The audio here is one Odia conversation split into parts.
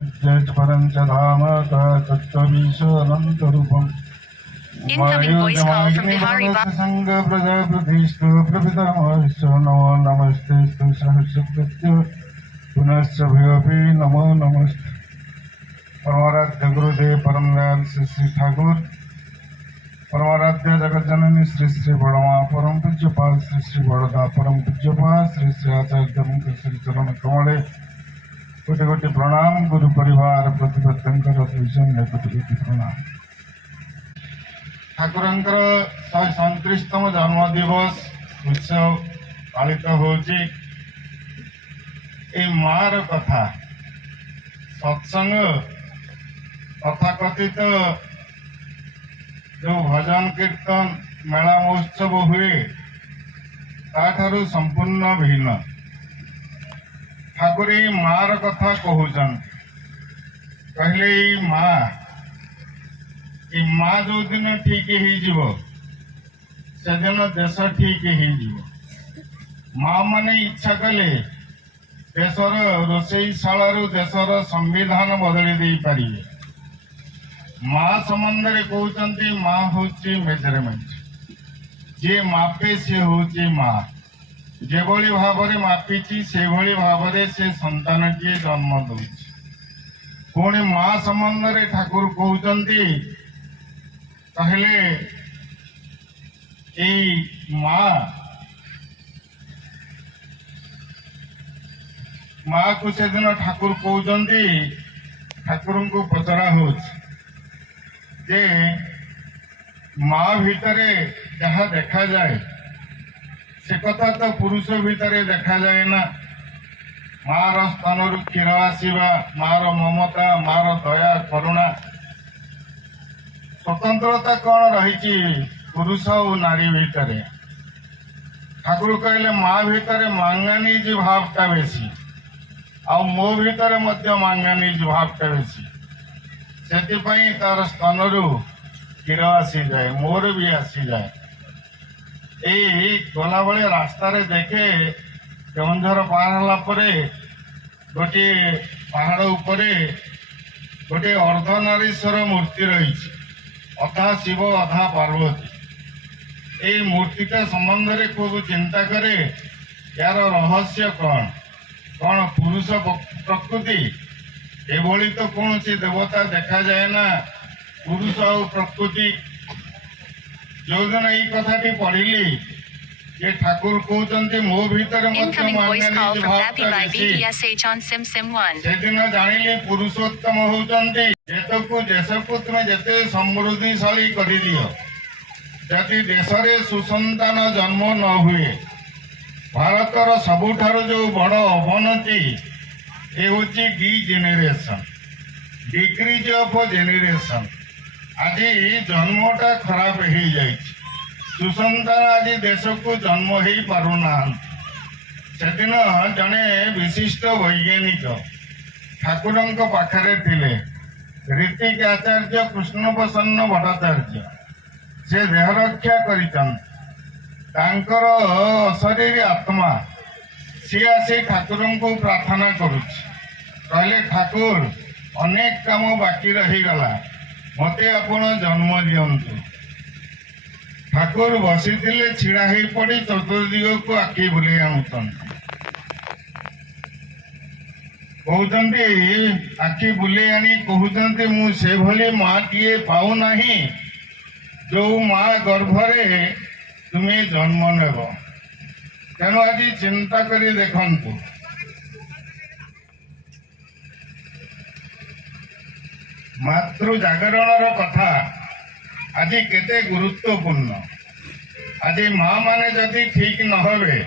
परं च धाम तत्त्वमीशानन्तरूपम् Incoming voice call from Bihari संग प्रजापतिस्तु प्रपितामहश्च नमो नमस्तेस्तु सहस्रकृत्य पुनश्च भयोऽपि नमो नमस्ते। परमाराध्य गुरुदेव परम दयाल श्री श्री ठाकुर, परमाराध्य जगत जननी श्री श्री बड़मा, परम पूज्यपाल श्री श्री बड़दा, परम पूज्यपाल श्री श्री आचार्य श्री चरण कमले कोटि कोटि प्रणाम। गुरु परिवार प्रतिपत्तर कोटि कोटि प्रणाम। ठाकुरंकर 137तम जन्म दिवस उत्सव पालित होची। ए मार कथा सत्संग तथाकथित जो भजन कीर्तन मेला महोत्सव हुए ताठारु संपूर्ण भिन्न। ठाकुर मार कथा कहूचन कहले माँ जो दिन ठीक से दिन देश ठीक माँ माने इच्छा कले देशर रोषेईशाला देशर संविधान बदली दे पारे। माँ संबंध में कहते माँ हूँ मेजरमेंट जे मापे से हूँ माँ जेभली भाव में मापी से भाव से संतान टी जन्म दौ। पुणी माँ संबंध में ठाकुर कहते कहले माँ को से दिन ठाकुर कहते ठाकुर को पचरा हो माँ भितर जहाँ देखा जाए से कथा तो पुरुष भितर देखा जाए ना। मार स्थान क्षीर आसवा मार ममता मार दया करुणा स्वतंत्रता कौन रही पुरुष और नारी भितर। ठाकुर कहले माँ भितर मांगानीज भावटा बेसी आ मो भितर मांगानीज भावटा बेसी से तार स्तन क्षीर आसी जाए मोर भी आसी जाए। गला बड़े रास्तार देखे केवंझर पार गोटे पहाड़ उपरे गोटे अर्धनारीश्वर मूर्ति रही अधा शिव अधा पार्वती। ये मूर्तिटा संबंध में खूब चिंता करे यार रहस्य कौन कौन पुरुष प्रकृति एभली तो कौन सी देवता देखा जाए ना पुरुष और प्रकृति। जो दिन ये कथाटी पढ़िली ये ठाकुर कहते मो भीतर से दिन जानिली पुरुषोत्तम होती जेतु देशको तुम जिते समृद्धिशाली कर दियो जदि देश में सुसंतान जन्म न हुए भारतर सबुठार जो बड़ अवनति ये हूँ D generation decrease of generation. आज जन्मटा खराब हो जाए सुसंतान आज देश को जन्म हो पारना। से दिन जड़े विशिष्ट वैज्ञानिक ठाकुर पाखरे थिले ऋतिक आचार्य कृष्ण प्रसन्न भट्टाचार्य से देह रक्षा कर अशरीर आत्मा सी आसी ठाकुर को प्रार्थना कहले ठाकुर अनेक काम बाकी रहीगला मते आपण जन्म दियंतु। ठाकुर बसी छिड़ा हो पड़ी चतुर्दिग को आखि बुले आनुचन कहते आखि बुले आनी कहते मुझे भली माँ टीए पाऊना जो माँ गर्भरे तुम्हें जन्म नेब। तेणु आज चिंता करी देखंतु मातृ जागरण कथा आज केते गुरुत्वपूर्ण। आज माँ माने जदि ठीक न होवे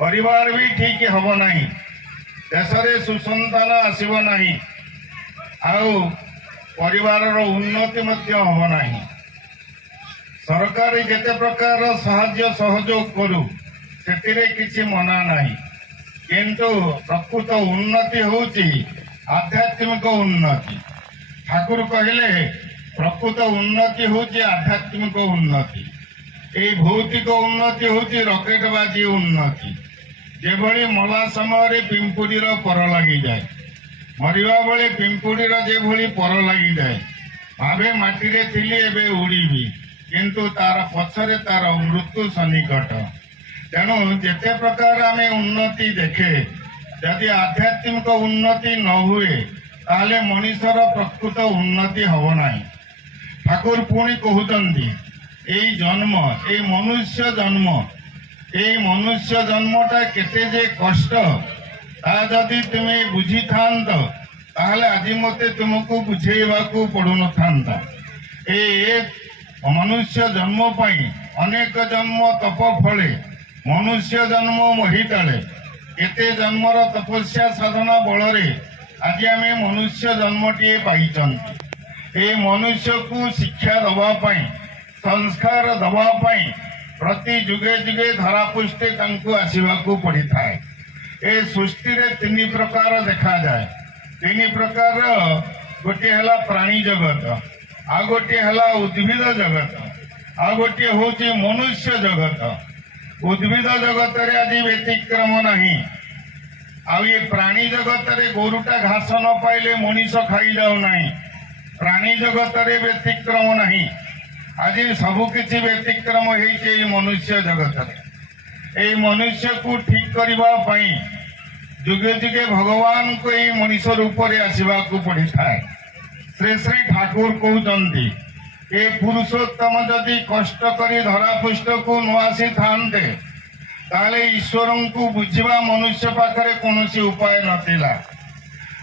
परिवार भी ठीक हम नहीं देश में सुसंतान आसब नहीं आउ परिवार उन्नति हम नहीं। सरकार जेते प्रकार साहाय्य सहयोग करू से किसी मना नहीं किंतु प्रकृत उन्नति होची आध्यात्मिक उन्नति। ठाकुर कहले प्रकृत उन्नति होची आध्यात्मिक उन्नति। ये भौतिक उन्नति होची रकेटबाजी उन्नति। जेभली मला समय पिंपुड़ीर पर लगी जाए ମରିବା ବେଳେ ପିମ୍ପୁଡ଼ିର ଯେଭଳି ପର ଲାଗିଯାଏ, ଭାବେ ମାଟିରେ ଥିଲି ଏବେ ଉଡ଼ିବି, କିନ୍ତୁ ତାର ପଛରେ ତାର ମୃତ୍ୟୁ ସନ୍ନିକଟ। ତେଣୁ ଯେତେ ପ୍ରକାର ଆମେ ଉନ୍ନତି ଦେଖେ, ଯଦି ଆଧ୍ୟାତ୍ମିକ ଉନ୍ନତି ନ ହୁଏ ତାହେଲେ ମଣିଷର ପ୍ରକୃତ ଉନ୍ନତି ହେବ ନାହିଁ। ଠାକୁର ପୁଣି କହୁଛନ୍ତି, ଏଇ ଜନ୍ମ, ଏଇ ମନୁଷ୍ୟ ଜନ୍ମଟା କେତେ ଯେ କଷ୍ଟ, ତାହା ଯଦି ତୁମେ ବୁଝିଥାନ୍ତ ତାହେଲେ ଆଜି ମୋତେ ତୁମକୁ ବୁଝେଇବାକୁ ପଡୁନଥାନ୍ତା। ଏ ମନୁଷ୍ୟ ଜନ୍ମ ପାଇଁ ଅନେକ ଜନ୍ମ ତପ ଫଳେ, ମନୁଷ୍ୟ ଜନ୍ମ ମହିତଳେ, କେତେ ଜନ୍ମର ତପସ୍ୟା ସାଧନା ବଳରେ ଆଜି ଆମେ ମନୁଷ୍ୟ ଜନ୍ମଟିଏ ପାଇଛନ୍ତି। ଏ ମନୁଷ୍ୟକୁ ଶିକ୍ଷା ଦେବା ପାଇଁ, ସଂସ୍କାର ଦେବା ପାଇଁ ପ୍ରତି ଯୁଗେ ଯୁଗେ ଧରାପୃଷ୍ଠେ ତାଙ୍କୁ ଆସିବାକୁ ପଡ଼ିଥାଏ। ଏ ସୃଷ୍ଟିରେ ତିନି ପ୍ରକାର ଦେଖାଯାଏ। ତିନି ପ୍ରକାର, ଗୋଟିଏ ହେଲା ପ୍ରାଣୀ ଜଗତ, ଆଉ ଗୋଟିଏ ହେଲା ଉଦ୍ଭିଦ ଜଗତ, ଆଉ ଗୋଟିଏ ହେଉଛି ମନୁଷ୍ୟ ଜଗତ। ଉଦ୍ଭିଦ ଜଗତରେ ଆଜି ବ୍ୟତିକ୍ରମ ନାହିଁ। ଆଉ ଏ ପ୍ରାଣୀ ଜଗତରେ ଗୋରୁଟା ଘାସ ନ ପାଇଲେ ମଣିଷ ଖାଇଯାଉ ନାହିଁ। ପ୍ରାଣୀ ଜଗତରେ ବ୍ୟତିକ୍ରମ ନାହିଁ। ଆଜି ସବୁକିଛି ବ୍ୟତିକ୍ରମ ହେଇଛି ଏଇ ମନୁଷ୍ୟ ଜଗତରେ। ଏଇ ମନୁଷ୍ୟକୁ ଠିକ କରିବା ପାଇଁ ଯୁଗେ ଯୁଗେ ଭଗବାନଙ୍କୁ ଏଇ ମଣିଷ ରୂପରେ ଆସିବାକୁ ପଡ଼ିଥାଏ। ଶ୍ରୀ ଶ୍ରୀ ଠାକୁର କହୁଛନ୍ତି, ଏ ପୁରୁଷୋତ୍ତମ ଯଦି କଷ୍ଟ କରି ଧରାପୃଷ୍ଠକୁ ନ ଆସିଥାନ୍ତେ ତାହେଲେ ଈଶ୍ୱରଙ୍କୁ ବୁଝିବା ମନୁଷ୍ୟ ପାଖରେ କୌଣସି ଉପାୟ ନଥିଲା।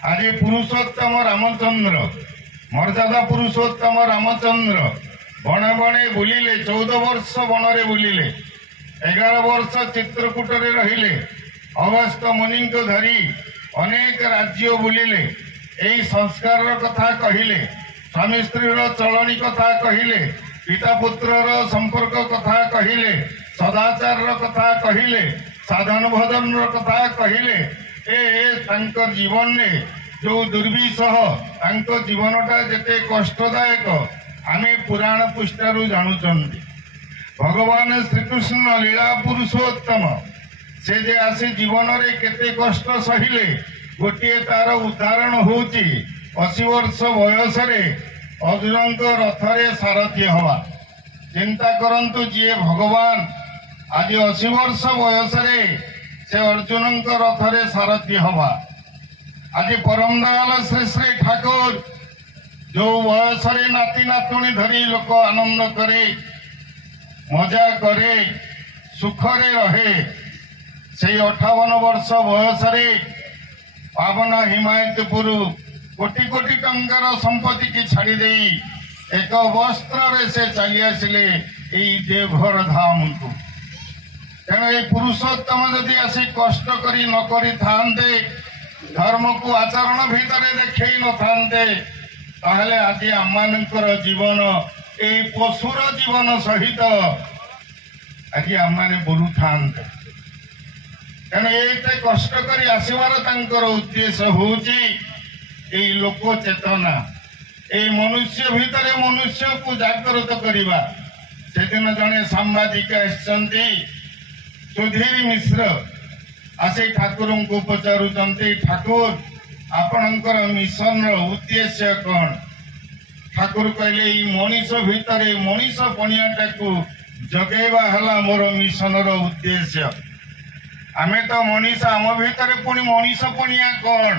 ଆଜି ପୁରୁଷୋତ୍ତମ ରାମଚନ୍ଦ୍ର, ମର୍ଯ୍ୟାଦା ପୁରୁଷୋତ୍ତମ ରାମଚନ୍ଦ୍ର ବଣେ ବଣେ ବୁଲିଲେ, 14 ବର୍ଷ ବଣରେ ବୁଲିଲେ, 11 ବର୍ଷ ଚିତ୍ରକୂଟରେ ରହିଲେ, ଅଗସ୍ତ୍ୟ ମୁନିଙ୍କୁ ଧରି ଅନେକ ରାଜ୍ୟ ବୁଲିଲେ, ଏହି ସଂସ୍କାରର କଥା କହିଲେ, ସ୍ୱାମୀ ସ୍ତ୍ରୀର ଚଳଣି କଥା କହିଲେ, ପିତା ପୁତ୍ରର ସମ୍ପର୍କ କଥା କହିଲେ, ସଦାଚାରର କଥା କହିଲେ, ସାଧନ ଭଜନର କଥା କହିଲେ। ତାଙ୍କ ଜୀବନରେ ଯୋଉ ଦୁର୍ବିସହ, ତାଙ୍କ ଜୀବନଟା ଯେତେ କଷ୍ଟଦାୟକ ଆମେ ପୁରାଣ ପୃଷ୍ଠାରୁ ଜାଣୁଛନ୍ତି। ଭଗବାନ ଶ୍ରୀକୃଷ୍ଣ ଲୀଳା ପୁରୁଷୋତ୍ତମ, ସେ ଯେ ଆସି ଜୀବନରେ କେତେ କଷ୍ଟ ସହିଲେ, ଗୋଟିଏ ତାର ଉଦାହରଣ ହେଉଛି 80 ବର୍ଷ ବୟସରେ ଅର୍ଜୁନଙ୍କ ରଥରେ ସାରଥି ହେବା। ଚିନ୍ତା କରନ୍ତୁ, ଯିଏ ଭଗବାନ ଆଜି 80 ବର୍ଷ ବୟସରେ ସେ ଅର୍ଜୁନଙ୍କ ରଥରେ ସାରଥି ହେବା। ଆଜି ପରମ ଦୟାଲ ଶ୍ରୀ ଶ୍ରୀ ଠାକୁର ଯୋଉ ବୟସରେ ନାତି ନାତୁଣୀ ଧରି ଲୋକ ଆନନ୍ଦ କରେ, ମଜା କରେ, ସୁଖରେ ରହେ, ସେଇ 58 ବର୍ଷ ବୟସରେ ପାବନ ହିମାୟତପୁର କୋଟି କୋଟି ଟଙ୍କାର ସମ୍ପତ୍ତିକି ଛାଡ଼ି ଦେଇ ଏକ ବସ୍ତ୍ରରେ ସେ ଚାଲି ଆସିଲେ ଏଇ ଦେବଘର ଧାମକୁ। ତେଣୁ ଏଇ ପୁରୁଷୋତ୍ତମ ଯଦି ଆସି କଷ୍ଟ କରି ନ କରିଥାନ୍ତେ, ଧର୍ମକୁ ଆଚରଣ ଭିତରେ ଦେଖେଇ ନଥାନ୍ତେ, ତାହେଲେ ଆଜି ଆମମାନଙ୍କର ଜୀବନ ଏଇ ପଶୁର ଜୀବନ ସହିତ ଆଜି ଆମମାନେ ବୁଲୁଥାନ୍ତେ। ତେଣୁ ଏତେ କଷ୍ଟ କରି ଆସିବାର ତାଙ୍କର ଉଦ୍ଦେଶ୍ୟ ହେଉଛି ଏଇ ଲୋକ ଚେତନା, ଏଇ ମନୁଷ୍ୟ ଭିତରେ ମନୁଷ୍ୟକୁ ଜାଗ୍ରତ କରିବା। ସେଦିନ ଜଣେ ସାମ୍ବାଦିକ ଆସିଛନ୍ତି, ସୁଧୀର ମିଶ୍ର, ଆସି ଠାକୁରଙ୍କୁ ପଚାରୁଛନ୍ତି, ଠାକୁର ଆପଣଙ୍କର ମିଶନର ଉଦ୍ଦେଶ୍ୟ କ'ଣ? ଠାକୁର କହିଲେ, ଏଇ ମଣିଷ ଭିତରେ ମଣିଷ ପଣିଆଟାକୁ ଜଗେଇବା ହେଲା ମୋର ମିଶନର ଉଦ୍ଦେଶ୍ୟ। ଆମେ ତ ମଣିଷ, ଆମ ଭିତରେ ପୁଣି ମଣିଷ ପଣିଆ କ'ଣ?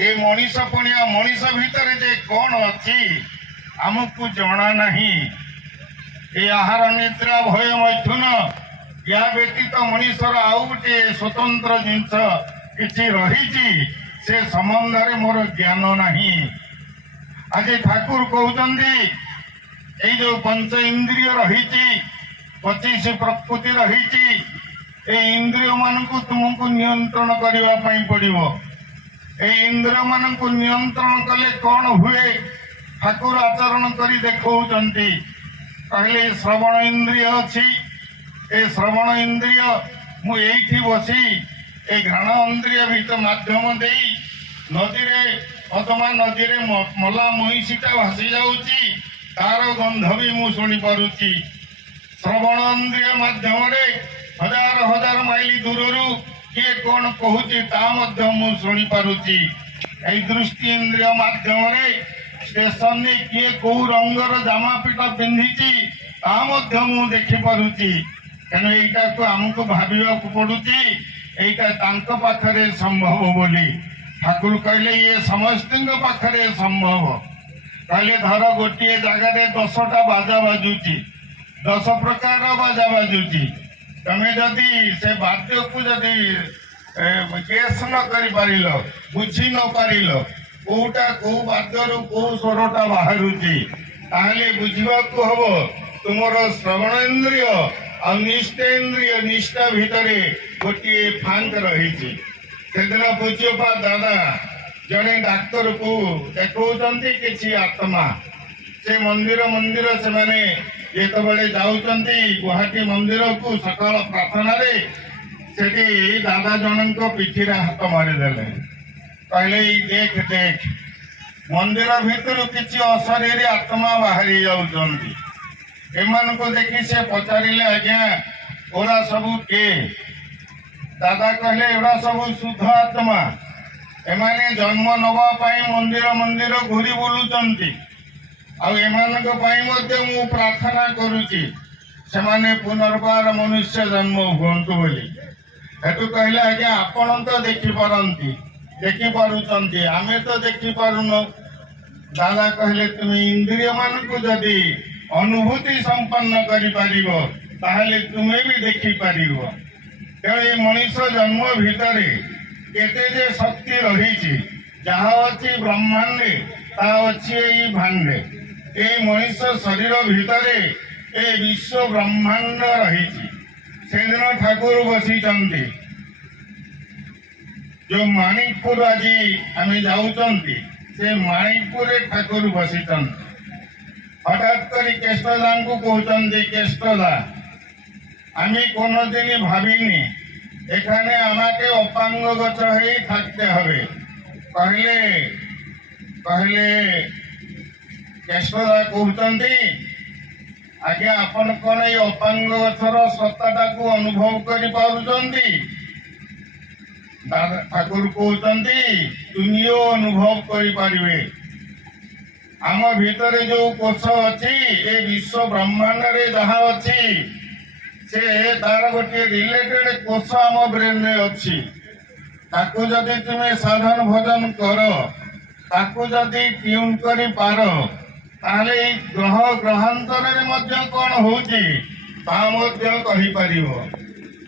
ଏ ମଣିଷ ପଣିଆ ମଣିଷ ଭିତରେ ଯେ କ'ଣ ଅଛି ଆମକୁ ଜଣା ନାହିଁ। ଏ ଆହାର ନିଦ୍ରା ଭୟ ମୈଥୁନ, ୟା ବ୍ୟତୀତ ମଣିଷର ଆଉ ଗୋଟିଏ ସ୍ୱତନ୍ତ୍ର ଜିନିଷ କିଛି ରହିଛି, ସେ ସମ୍ବନ୍ଧରେ ମୋର ଜ୍ଞାନ ନାହିଁ। ଆଜି ଠାକୁର କହୁଛନ୍ତି, ଏଇ ଯୋଉ ପଞ୍ଚ ଇନ୍ଦ୍ରିୟ ରହିଛି, 25 ପ୍ରକୃତି ରହିଛି, এই ଇନ୍ଦ୍ରିୟ ମାନଙ୍କୁ ତୁମକୁ ନିୟନ୍ତ୍ରଣ କରିବା ପାଇଁ ପଡ଼ିବ। এই ଇନ୍ଦ୍ରିୟ ମାନଙ୍କୁ ନିୟନ୍ତ୍ରଣ କଲେ କ'ଣ ହୁଏ ଠାକୁର ଆଚରଣ କରି ଦେଖାଉଛନ୍ତି। କହିଲେ ଶ୍ରବଣ ଇନ୍ଦ୍ରିୟ ଅଛି, ଏ ଶ୍ରବଣ ଇନ୍ଦ୍ରିୟ ମୁଁ ଏଇଠି ବସି ଏ ଘ୍ରାଣ ଇନ୍ଦ୍ରିୟ ଭିତରେ ମାଧ୍ୟମ ଦେଇ ନଦୀରେ ଅଥବା ନଦୀରେ ମଲା ମଇଁଷିଟା ଭାସି ଯାଉଛି, ତାର ଗନ୍ଧ ବି ମୁଁ ଶୁଣିପାରୁଛି। ଶ୍ରବଣ ଇନ୍ଦ୍ରିୟ ମାଧ୍ୟମରେ ହଜାର ହଜାର ମାଇଲ ଦୂରରୁ କିଏ କ'ଣ କହୁଛି ତା ମଧ୍ୟ ମୁଁ ଶୁଣିପାରୁଛି। এই দৃষ্টি ইন্দ্রিয় মাধ্যমରେ ଷ୍ଟେସନରେ କିଏ କୋଉ ରଙ୍ଗର ଜାମା ପିଟା ପିନ୍ଧିଛି ତାହା ମଧ୍ୟ ମୁଁ ଦେଖିପାରୁଛି। ତେଣୁ ଏଇଟାକୁ ଆମକୁ ଭାବିବାକୁ ପଡୁଛି ଏଇଟା ତାଙ୍କ ପାଖରେ ସମ୍ଭବ ବୋଲି। ଠାକୁର କହିଲେ ଇଏ ସମସ୍ତଙ୍କ ପାଖରେ ସମ୍ଭବ। କହିଲେ ଧର ଗୋଟିଏ ଜାଗାରେ 10ଟା ବାଜା ବାଜୁଛି, 10 ପ୍ରକାର ବାଜା ବାଜୁଛି। ତମେ ଯଦି ସେ ବାଦ୍ୟକୁ ଯଦି ଗେସ୍ ନ କରିପାରିଲ, ବୁଝି ନ ପାରିଲ କୋଉଟା କୋଉ ବାଦ୍ୟରୁ କୋଉ ସ୍ୱରଟା ବାହାରୁଛି, ତାହେଲେ ବୁଝିବାକୁ ହବ ତୁମର ଶ୍ରବଣ ଇନ୍ଦ୍ରିୟ ଆଉ ନିଷ୍ଠେନ୍ଦ୍ରିୟ ନିଷ୍ଠା ଭିତରେ ଗୋଟିଏ ଫାଙ୍କ ରହିଛି। ସେଦିନ ପୂଜ୍ୟପା ଦାଦା ଜଣେ ଡାକ୍ତରକୁ ଦେଖାଉଛନ୍ତି କିଛି ଆତ୍ମା। ସେ ମନ୍ଦିର ସେମାନେ ଯେତେବେଳେ ଯାଉଛନ୍ତି ଗୁହାଟୀ ମନ୍ଦିରକୁ ସକାଳ ପ୍ରାର୍ଥନାରେ, ସେଠି ଦାଦା ଜଣଙ୍କ ପିଠିରେ ହାତ ମାରିଦେଲେ। କହିଲେ ଦେଖ ଦେଖ ମନ୍ଦିର ଭିତରୁ କିଛି ଅଶରୀରୀ ଆତ୍ମା ବାହାରି ଯାଉଛନ୍ତି। ଏମାନଙ୍କୁ ଦେଖି ସେ ପଚାରିଲେ ଆଜ୍ଞା ଓରା ସବୁ କିଏ? ଦାଦା କହିଲେ ଏଗୁଡ଼ା ସବୁ ଶୁଦ୍ଧ ଆତ୍ମା। ଏମାନେ ଜନ୍ମ ନେବା ପାଇଁ ମନ୍ଦିର ଘୁରି ବୁଲୁଛନ୍ତି। ଆଉ ଏମାନଙ୍କ ପାଇଁ ମଧ୍ୟ ମୁଁ ପ୍ରାର୍ଥନା କରୁଛି ସେମାନେ ପୁନର୍ବାର ମନୁଷ୍ୟ ଜନ୍ମ ହୁଅନ୍ତୁ ବୋଲି। ହେତୁ କହିଲେ ଆଜ୍ଞା ଆପଣ ତ ଦେଖିପାରୁଛନ୍ତି, ଆମେ ତ ଦେଖିପାରୁନୁ। ଦାଦା କହିଲେ ତୁମେ ଇନ୍ଦ୍ରିୟ ମାନଙ୍କୁ ଯଦି ଅନୁଭୂତି ସମ୍ପନ୍ନ କରିପାରିବ ତାହେଲେ ତୁମେ ବି ଦେଖିପାରିବ। ତେଣୁ ଏ ମଣିଷ ଜନ୍ମ ଭିତରେ କେତେ ଯେ ଶକ୍ତି ରହିଛି, ଯାହା ଅଛି ବ୍ରହ୍ମାଣ୍ଡେ ତାହା ଅଛି ଏଇ ଭାଣ୍ଡେ। এই ମଣିଷ ଶରୀର ଭିତରେ ଏ ବିଶ୍ୱ ବ୍ରହ୍ମାଣ୍ଡ ରହିଛି। ସେଦିନ ଠାକୁର ବସିଛନ୍ତି ଯୋଉ ମାଣିକପୁର ଆଜି ଆମେ ଯାଉଛନ୍ତି, ସେ ମାଣିକପୁରରେ ଠାକୁର ବସିଛନ୍ତି। হঠাৎ করে কেষ্টদাଙ୍କୁ কହୁଛନ୍ତି কেষ্টদা আমি কোনোদিন ভাবিনি এখানে আমাকে অপাঙ্গ গছ হয়ে থাকতে হবে। କହିଲେ কেষ্টদা କହୁଛନ୍ତି ଆଜ୍ଞା ଆପଣ କଣ ଏଇ ଅପାଙ୍ଗ ଗଛର ସତ୍ତାଟାକୁ ଅନୁଭବ କରିପାରୁଛନ୍ତି? ଠାକୁର କହୁଛନ୍ତି ତୁମିଓ ଅନୁଭବ କରିପାରିବେ। ଆମ ଭିତରେ ଯୋଉ କୋଷ ଅଛି, ଏ ବିଶ୍ୱ ବ୍ରହ୍ମାଣ୍ଡରେ ଯାହା ଅଛି, ସେ ତାର ଗୋଟିଏ ରିଲେଟେଡ କୋଷ ଆମ ବ୍ରେନରେ ଅଛି। ତାକୁ ଯଦି ତୁମେ ସାଧନ ଭଜନ କର, ତାକୁ ଯଦି ଟ୍ୟୁନ୍ କରିପାର, ତାହେଲେ ଏଇ ଗ୍ରହାନ୍ତରରେ ମଧ୍ୟ କଣ ହଉଛି ତାହା ମଧ୍ୟ କହିପାରିବ।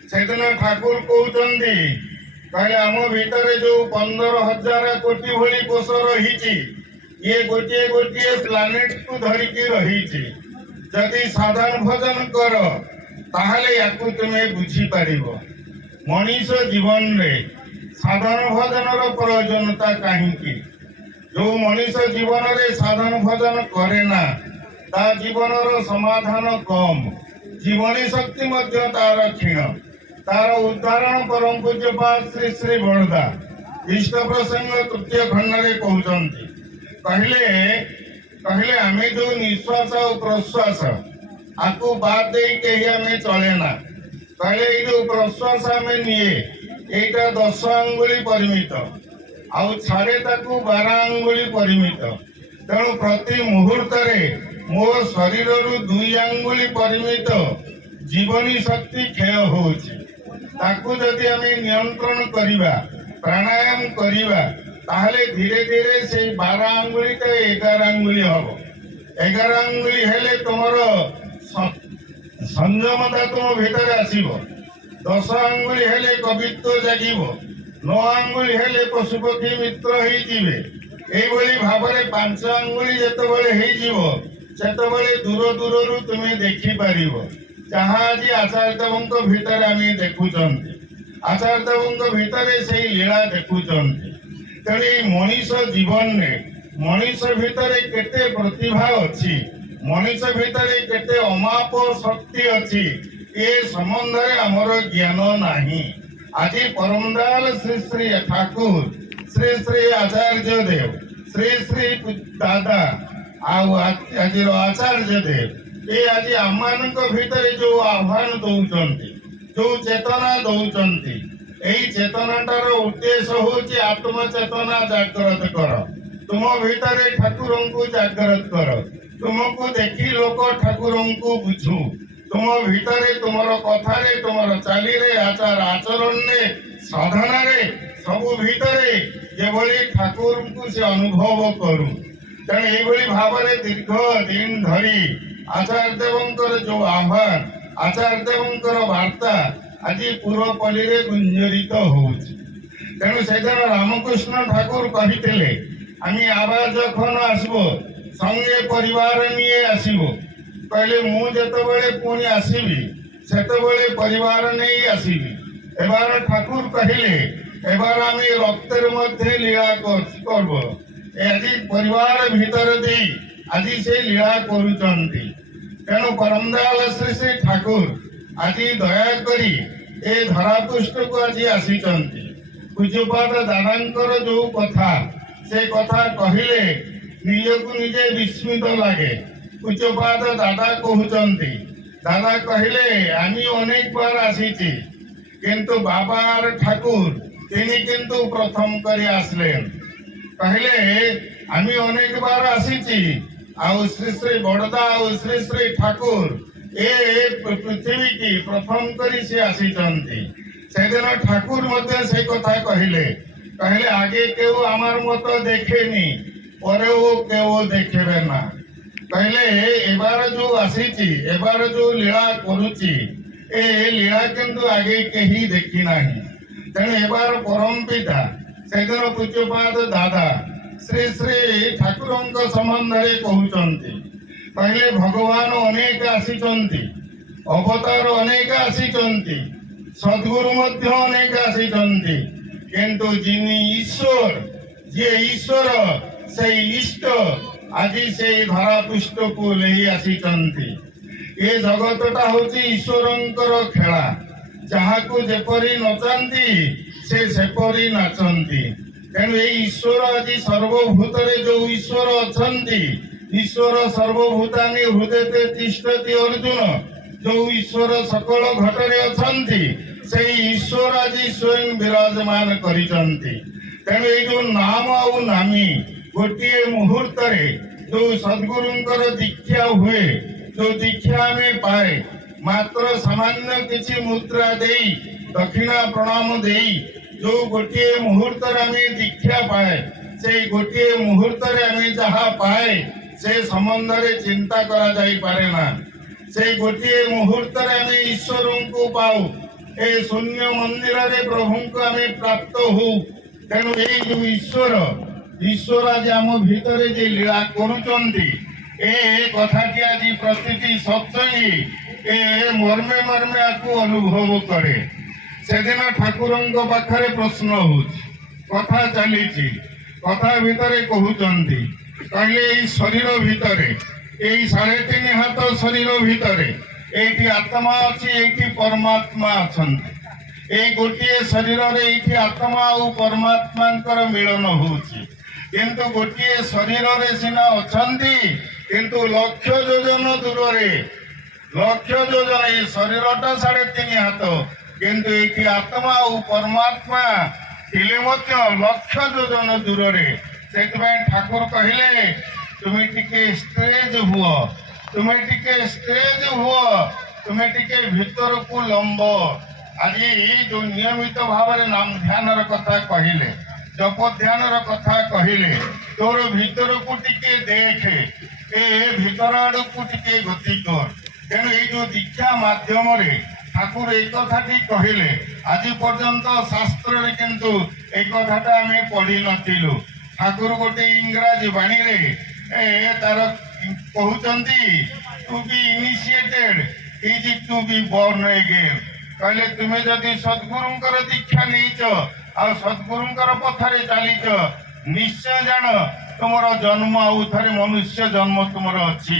ସେଦିନ ଠାକୁର କହୁଛନ୍ତି କହିଲେ ଆମ ଭିତରେ ଯୋଉ 15,000 କୋଟି ଭଳି କୋଷ ରହିଛି, ये गोटे गोटे प्लानेट को धरिकी रही। जदि साधन भजन कर ताहले याकू तुम्हें बुझी पारिब। मनीष जीवन रे साधन भजन प्रयोजनता कहीं? जो मनीष जीवन रे साधन भजन करे ना ता जीवन समाधान कम, जीवनी शक्ति मध्य तार क्षीण। तार उदाहरण परम पूज्यपाद श्री श्री बड़दा इष्ट प्रसंग तृतीय खंड रे कहते कहले आमे जो निश्वास और प्रश्वास आपको बाद दे कहीं आमे चले ना। कहले जो प्रश्वास आमे निये एटा 10 अंगुली परिमित आउ छाड़े ताकू 12 अंगुली परिमित। तेणु प्रति मुहूर्त मो शरीर रु 2 अंगुली परिमित जीवनी शक्ति क्षय होची। ताकू जदि आमे नियंत्रण करिबा, प्राणायाम करिबा, ताहले धीरे धीरे से 12 अंगुली तो 11 अंगुली हम। 11 अंगुली हेले तुमर संयमता तुम भीतर आसीब। 10 अंगुली हेले कवित्व जागिब। 9 अंगुली हेले पशुपक्षी मित्र होई जिवे। एभली भावरे 5 अंगुली जेतबेले होई जिवो सेतबेले दूर दूररु तुमे देखि पारिबो। जहाँ आज आचार्य देवଙ୍କ भीतर आमे देखुचंती, आचार्य देवଙ୍କ भीतर से लीला देखुचंती। तेणु मनीष जीवन में मनीष भितर केते प्रतिभा अच्छी, मनीष भितर केते अमाप शक्ति अच्छी, ए संबंध में आमर ज्ञान नाही। आज परमदयाल श्री श्री ठाकुर, श्री श्री आचार्य देव, श्री श्री दादा आज आचार्य देव ये आज आम भितर जो आह्वान दौरान जो चेतना दौरान এই চেতনাটার উদ্দেশ্য হচ্ছে আত্মচেতনা জাগ্রত কর। তুম ভিতরে ঠাকুরଙ୍କୁ জাগ্রত কর। ତୁମକୁ ଦେଖି ଲୋକ ଠାକୁରଙ୍କୁ ବୁଝୁ। ତୁମ ଭିତରେ ତୁମର କଥାରେ ତୁମର ଚାଲିରେ ଆଚାର ଆଚରଣରେ ସାଧନାରେ ସବୁ ଭିତରେ ଯେଭଳି ଠାକୁରଙ୍କୁ ସେ ଅନୁଭବ କରୁ। ତେଣୁ ଏଇଭଳି ଭାବରେ ଦୀର୍ଘ ଦିନ ଧରି ଆଚାର୍ଯ୍ୟ ଦେବଙ୍କର ଯୋଉ ଆହ୍ୱାନ ଆଚାର୍ଯ୍ୟ ଦେବଙ୍କର ବାର୍ତ୍ତା ଆଜି ପୁରପଲ୍ଲୀରେ ଗୁଞ୍ଜରିତ ହଉଛି। ତେଣୁ ସେଦିନ ରାମକୃଷ୍ଣ ଠାକୁର କହିଥିଲେ ଆମେ ଆବାଜ ଯখন ଆସିବ সঙ্গে পরিবার নিয়ে আসিব। কহিলে মু যেতবেলে পুনি আসিবি সেতবেলে পরিবার নেই আসিবি। এবার ঠাকুর কহিলে এবার আমি রক্তের মধ্যে লীলা করব। আজি পরিবার ভিতরে দেই আজি সেই লীলা করুচন্তি। তেণু পরমদয়াল শ্রী শ্রী ঠাকুর আজি দয়া করি এ ধরাপৃষ্ঠକୁ আজি আসিচন্তি। ପୂଜ୍ୟପାଦ ଦାଦାଙ୍କର ଯୋଉ କଥା ସେ କଥା କହିଲେ ନିଜକୁ ନିଜେ ବିସ୍ମିତ ଲାଗେ। ପୂଜ୍ୟପାଦ ଦାଦା କହୁଛନ୍ତି, ଦାଦା କହିଲେ আমি অনেকবার আসিছি কিন্তু বাবার ঠাকুর তিনি কিন্তু প্রথম করে আসলেন। କହିଲେ আমি অনেকবার আসিছি ଆଉ ଶ୍ରୀ ଶ୍ରୀ ବଡ଼ଦା ଆଉ ଶ୍ରୀ ଶ୍ରୀ ଠାକୁର ଏ ପୃଥିବୀକି ପ୍ରଥମ କରି ସେ ଆସିଛନ୍ତି। সেদিন ঠাকুর মধ্যে সেই কথা কহিলে কহিলে আগে কেউ আমার মতো দেখেনি পরেও কেউ দেখবে না। কহিলে এবার যে আসিছি এবার যে লীলা করুছি এ লীলা কিন্তু আগে কেহি দেখি নাই। তেণু এবার পরম পিতা সেদিন ପୂଜ୍ୟପାଦ ଦାଦା শ্রী শ্রী ଠାକୁରଙ୍କ ସମ୍ବନ୍ଧରେ କହୁଛନ୍ତି। କହିଲେ ଭଗବାନ ଅନେକ ଆସିଛନ୍ତି, ଅବତାର ଅନେକ ଆସିଛନ୍ତି, ସଦ୍ଗୁରୁ ମଧ୍ୟ ଅନେକ ଆସିଛନ୍ତି, କିନ୍ତୁ যিনি ঈশ্বর ଯିଏ ଈଶ୍ୱର সেই ইষ্ট আজি সেই ଧରାପୃଷ୍ଠକୁ ନେଇ ଆସିଛନ୍ତି। ଏ ଜଗତଟା ହଉଛି ଈଶ୍ୱରଙ୍କର ଖେଳା। ଯାହାକୁ ଯେପରି ନଚାନ୍ତି ସେ ସେପରି ନାଚନ୍ତି। ତେଣୁ ଏଇ ଈଶ୍ୱର ଆଜି ସର୍ବଭୂତରେ ଯୋଉ ଈଶ୍ୱର ଅଛନ୍ତି, ଈଶ୍ୱର ସର୍ବଭୂତାନି ହୃଦୟତେ ତିଷ୍ଠତି ଅର୍ଜୁନ, ଯୋଉ ଈଶ୍ୱର ସକଳ ଘଟରେ ଅଛନ୍ତି ସେଇ ଈଶ୍ୱର ଆଜି ସ୍ୱୟଂ ବିରାଜମାନ କରିଛନ୍ତି। ତେଣୁ ଏଇ ଯୋଉ ନାମ ଆଉ ନାମୀ ଗୋଟିଏ ମୁହୂର୍ତ୍ତରେ ଯୋଉ ସଦ୍ଗୁରୁଙ୍କର ଦୀକ୍ଷା ହୁଏ, ଯୋଉ ଦୀକ୍ଷା ଆମେ ପାଏ ମାତ୍ର ସାମାନ୍ୟ କିଛି ମୁଦ୍ରା ଦେଇ ଦକ୍ଷିଣା ପ୍ରଣାମ ଦେଇ ଯୋଉ ଗୋଟିଏ ମୁହୂର୍ତ୍ତରେ ଆମେ ଦୀକ୍ଷା ପାଏ, ସେଇ ଗୋଟିଏ ମୁହୂର୍ତ୍ତରେ ଆମେ ଯାହା ପାଏ ସେ ସମ୍ବନ୍ଧରେ ଚିନ୍ତା କରାଯାଇପାରେ ନା। ସେଇ ଗୋଟିଏ ମୁହୂର୍ତ୍ତରେ ଆମେ ଈଶ୍ୱରଙ୍କୁ ପାଉ, ଏ ଶୂନ୍ୟ ମନ୍ଦିରରେ ପ୍ରଭୁଙ୍କୁ ଆମେ ପ୍ରାପ୍ତ ହଉ। ତେଣୁ ଏଇ ଯୋଉ ଈଶ୍ୱର ଆଜି ଆମ ଭିତରେ ଯେ ଲୀଳା କରୁଛନ୍ତି ଏ କଥାଟି ଆଜି ପ୍ରତିଟି ସତ୍ସଙ୍ଗୀ ଏ ମର୍ମେ ମର୍ମେ ଆକୁ ଅନୁଭବ କରେ। ସେଦିନ ଠାକୁରଙ୍କ ପାଖରେ ପ୍ରଶ୍ନ ହଉଛି, କଥା ଚାଲିଛି, କଥା ଭିତରେ କହୁଛନ୍ତି, କହିଲେ ଏଇ ଶରୀର ଭିତରେ ଏଇ 3.5 ହାତ ଶରୀର ଭିତରେ ଏଇଠି ଆତ୍ମା ଅଛି, ଏଇଠି ପରମାତ୍ମା ଅଛନ୍ତି। ଏଇ ଗୋଟିଏ ଶରୀରରେ ଏଇଠି ଆତ୍ମା ଆଉ ପରମାତ୍ମାଙ୍କର ମିଳନ ହଉଛି। କିନ୍ତୁ ଗୋଟିଏ ଶରୀରରେ ସିନା ଅଛନ୍ତି କିନ୍ତୁ ଲକ୍ଷ ଯୋଜନ ଦୂରରେ, ଲକ୍ଷ ଯୋଜନ ଏଇ ଶରୀରଟା 3.5 ହାତ କିନ୍ତୁ ଏଇଠି ଆତ୍ମା ଆଉ ପରମାତ୍ମା ଥିଲେ ମଧ୍ୟ ଲକ୍ଷ ଯୋଜନ ଦୂରରେ। ସେଥିପାଇଁ ଠାକୁର କହିଲେ ତୁମେ ଟିକେ ଷ୍ଟ୍ରେଜ ହୁଅ, ତୁମେ ଟିକେ ଷ୍ଟ୍ରେଜ ହୁଅ, ତୁମେ ଟିକେ ଭିତରକୁ ଲମ୍ବ। ଆଜି ଯୋଉ ନିୟମିତ ଭାବରେ ନାମ ଧ୍ୟାନର କଥା କହିଲେ, ଜପ ଧ୍ୟାନର କଥା କହିଲେ, ତୋର ଭିତରକୁ ଟିକେ ଦେଖେ, ଏ ଭିତର ଆଡକୁ ଟିକେ ଗତି କର। ତେଣୁ ଏଇ ଯୋଉ ଦୀକ୍ଷା ମାଧ୍ୟମରେ ଠାକୁର এই কথাটি କହିଲେ, ଆଜି ପର୍ଯ୍ୟନ୍ତ ଶାସ୍ତ୍ରରେ କିନ୍ତୁ এই କଥାଟା ଆମେ ପଢି ନଥିଲୁ। ଠାକୁର ଗୋଟେ ଇଂରାଜୀ ବାଣୀରେ ତାର କହୁଛନ୍ତି to be initiated is to be born again। କହିଲେ ତୁମେ ଯଦି ସଦ୍ଗୁରୁଙ୍କର ଦୀକ୍ଷା ନେଇଛ ଆଉ ସଦ୍ଗୁରୁଙ୍କର ପଥରେ ଚାଲିଛ ନିଶ୍ଚୟ ଜାଣ ତୁମର ଜନ୍ମ ଆଉ ଥରେ ମନୁଷ୍ୟ ଜନ୍ମ ତୁମର ଅଛି।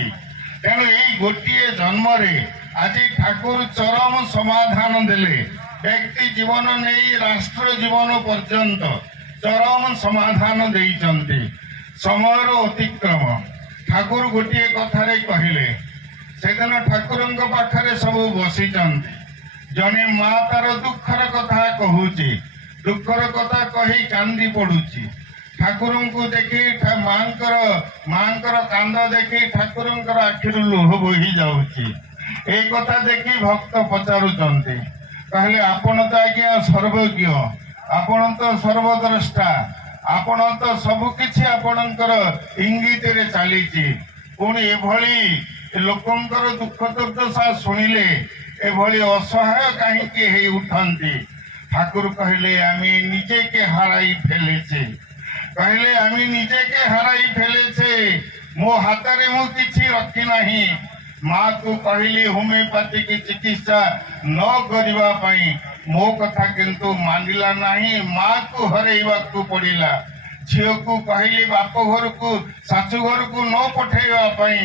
ତେଣୁ ଏଇ ଗୋଟିଏ ଜନ୍ମରେ ଆଜି ଠାକୁର ଚରମ ସମାଧାନ ଦେଲେ। ବ୍ୟକ୍ତି ଜୀବନ ନେଇ ରାଷ୍ଟ୍ର ଜୀବନ ପର୍ଯ୍ୟନ୍ତ ଚରମ ସମାଧାନ ଦେଇଛନ୍ତି। ସମୟର ଅତିକ୍ରମ ଠାକୁର ଗୋଟିଏ କଥାରେ କହିଲେ, ସେଦିନ ଠାକୁରଙ୍କ ପାଖରେ ସବୁ ବସିଛନ୍ତି, ଜଣେ ମା ତାର ଦୁଃଖର କଥା କହୁଛି, ଦୁଃଖର କଥା କହି କାନ୍ଦି ପଡୁଛି। ଠାକୁରଙ୍କୁ ଦେଖି ମାଙ୍କର କାନ୍ଦ ଦେଖି ଠାକୁରଙ୍କର ଆଖିରୁ ଲୁହ ବୋହି ଯାଉଛି। ଏ କଥା ଦେଖି ଭକ୍ତ ପଚାରୁଛନ୍ତି, କହିଲେ ଆପଣ ତ ଆଜ୍ଞା ସର୍ବଜ୍ଞ, ଆପଣ ତ ସର୍ବଦ୍ରଷ୍ଟା, ଆପଣ ତ ସବୁ କିଛି ଆପଣଙ୍କର ଇଙ୍ଗିତରେ ଚାଲିଛି, ପୁଣି ଏଭଳି ଲୋକଙ୍କର ଦୁଃଖ ଦୁର୍ଦ୍ଦଶା ଶୁଣିଲେ ଏଭଳି ଅସହାୟ କାହିଁକି ହେଇ ଉଠନ୍ତି? ଠାକୁର କହିଲେ আমি নিজেকে হারাই ফেলেছে, କହିଲେ আমি নিজেকে হারাই ফেলেছে, ମୋ ହାତରେ ମୁଁ କିଛି ରଖି ନାହିଁ। ମାକୁ କହିଲି ହୋମିଓପାଥିକ ଚିକିତ୍ସା ନ କରିବା ପାଇଁ, ମୋ କଥା କିନ୍ତୁ ମାନିଲା ନାହିଁ, ମାକୁ ହରେଇବାକୁ ପଡ଼ିଲା। ଝିଅକୁ କହିଲି ବାପ ଘରକୁ ଶାଶୁ ଘରକୁ ନ ପଠେଇବା ପାଇଁ,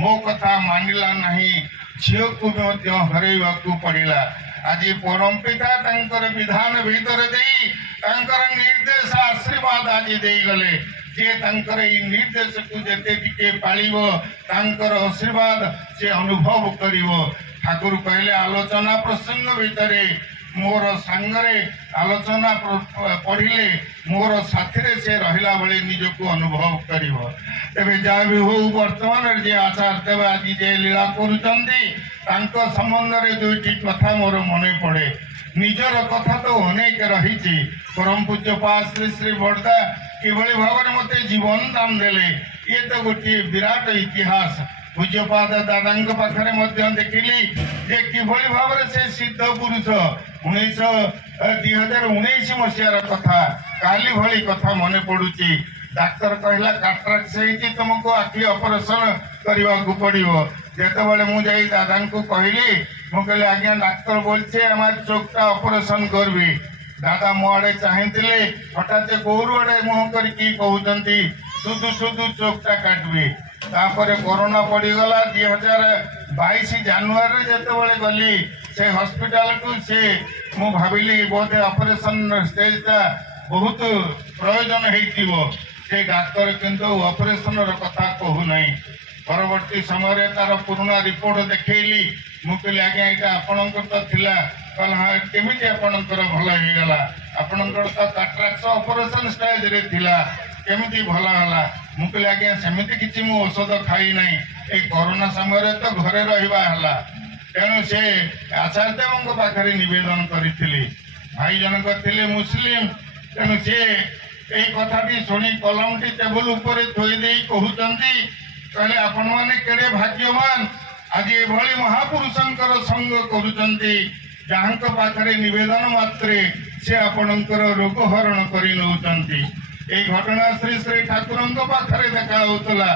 ମୋ କଥା ମାନିଲା ନାହିଁ, ଝିଅକୁ ମଧ୍ୟ ହରେଇବାକୁ ପଡ଼ିଲା। ଆଜି ପରମ ପିତା ତାଙ୍କର ବିଧାନ ଭିତରେ ଦେଇ ତାଙ୍କର ନିର୍ଦ୍ଦେଶ ଆଶୀର୍ବାଦ ଆଜି ଦେଇଗଲେ। ଯିଏ ତାଙ୍କର ଏଇ ନିର୍ଦ୍ଦେଶକୁ ଯେତେ ଟିକେ ପାଳିବ ତାଙ୍କର ଆଶୀର୍ବାଦ ସେ ଅନୁଭବ କରିବ। ଠାକୁର କହିଲେ ଆଲୋଚନା ପ୍ରସଙ୍ଗ ଭିତରେ ମୋର ସାଙ୍ଗରେ ଆଲୋଚନା ପଢିଲେ ମୋର ସାଥିରେ ସେ ରହିଲା ଭଳି ନିଜକୁ ଅନୁଭବ କରିବ। ତେବେ ଯାହା ବି ହଉ ବର୍ତ୍ତମାନରେ ଯେ ଆଚାର୍ଯ୍ୟ ଦେବ ଆଜି ଯେ ଲୀଳା କରୁଛନ୍ତି ତାଙ୍କ ସମ୍ବନ୍ଧରେ ଦୁଇଟି କଥା ମୋର ମନେ ପଡେ। ନିଜର କଥା ତ ଅନେକ ରହିଛି। ପରମ ପୂଜ୍ୟ ଶ୍ରୀ ଶ୍ରୀ ବଡ଼ଦା କିଭଳି ଭାବରେ ମତେ ଜୀବନ ଦାନ ଦେଲେ, ଇଏ ତ ଗୋଟିଏ ବିରାଟ ଇତିହାସ। ପୂଜ୍ୟପାଦ ଦାଦାଙ୍କ ପାଖରେ ମଧ୍ୟ ଦେଖିଲି ଯେ କିଭଳି ଭାବରେ ସେ ସିଦ୍ଧ ପୁରୁଷ 2019 ମସିହାର କଥା କାଲି ଭଳି କଥା ମନେ ପଡୁଛି। ଡାକ୍ତର କହିଲା କାଟ୍ରାକ୍ଟ ହେଇଛି, ତୁମକୁ ଆଖି ଅପରେସନ କରିବାକୁ ପଡିବ। ଯେତେବେଳେ ମୁଁ ଯାଇ ଦାଦାଙ୍କୁ କହିଲି, ମୁଁ କହିଲି ଆଜ୍ଞା ଡାକ୍ତର বলছে আমার চোখটা অপারেশন করবে। দাদা ମୋ ଆଡେ ଚାହିଁଥିଲେ, ହଠାତ୍ କୋଉରୁ ଆଡେ ମୁହଁ କରିକି କହୁଛନ୍ତି শুধু শুধু চোখটা কাটবে। ତାପରେ କରୋନା ପଡିଗଲା। 2022 ଜାନୁଆରୀରେ ଯେତେବେଳେ ଗଲି ସେ ହସ୍ପିଟାଲକୁ, ସେ ମୁଁ ଭାବିଲି ବୋଧେ ଅପରେସନ ଷ୍ଟେଜଟା ବହୁତ ପ୍ରୟୋଜନ ହେଇଥିବ। ସେ ଡାକ୍ତର କିନ୍ତୁ ଅପରେସନର କଥା କହୁନାହିଁ। ପରବର୍ତ୍ତୀ ସମୟରେ ତାର ପୁରୁଣା ରିପୋର୍ଟ ଦେଖେଇଲି। ମୁଁ କହିଲି ଆଜ୍ଞା ଏଇଟା ଆପଣଙ୍କର ତ ଥିଲା। କହିଲା ହଁ, କେମିତି ଆପଣଙ୍କର ଭଲ ହେଇଗଲା? ଆପଣଙ୍କର ତ କାଟ୍ରାକ୍ଟ ଅପରେସନ ଷ୍ଟେଜରେ ଥିଲା, କେମିତି ଭଲ ହେଲା? ମୁଁ କହିଲି ଆଜ୍ଞା ସେମିତି କିଛି ମୁଁ ଔଷଧ ଖାଇ ନାହିଁ, ଏଇ କରୋନା ସମୟରେ ତ ଘରେ ରହିବା ହେଲା। ତେଣୁ ସେ ଆଚାର୍ଯ୍ୟଦେବଙ୍କ ପାଖରେ ନିବେଦନ କରିଥିଲି। ଭାଇ ଜଣକ ଥିଲେ ମୁସଲିମ, ତେଣୁ ସେ ଏଇ କଥାଟି ଶୁଣି କଲମଟି ଟେବୁଲ ଉପରେ ଥୋଇ ଦେଇ କହୁଛନ୍ତି, କହିଲେ ଆପଣମାନେ କେଡ଼େ ଭାଗ୍ୟବାନ, ଆଜି ଏଭଳି ମହାପୁରୁଷଙ୍କର ସଙ୍ଗ କରୁଛନ୍ତି ଯାହାଙ୍କ ପାଖରେ ନିବେଦନ ମାତ୍ରେ ସେ ଆପଣଙ୍କର ରୋଗ ହରଣ କରି ନେଉଛନ୍ତି। এই ঘটনা শ্রী শ্রী ঠাকুরଙ୍କ ପାଖରେ ଦେଖା ହଉଥିଲା।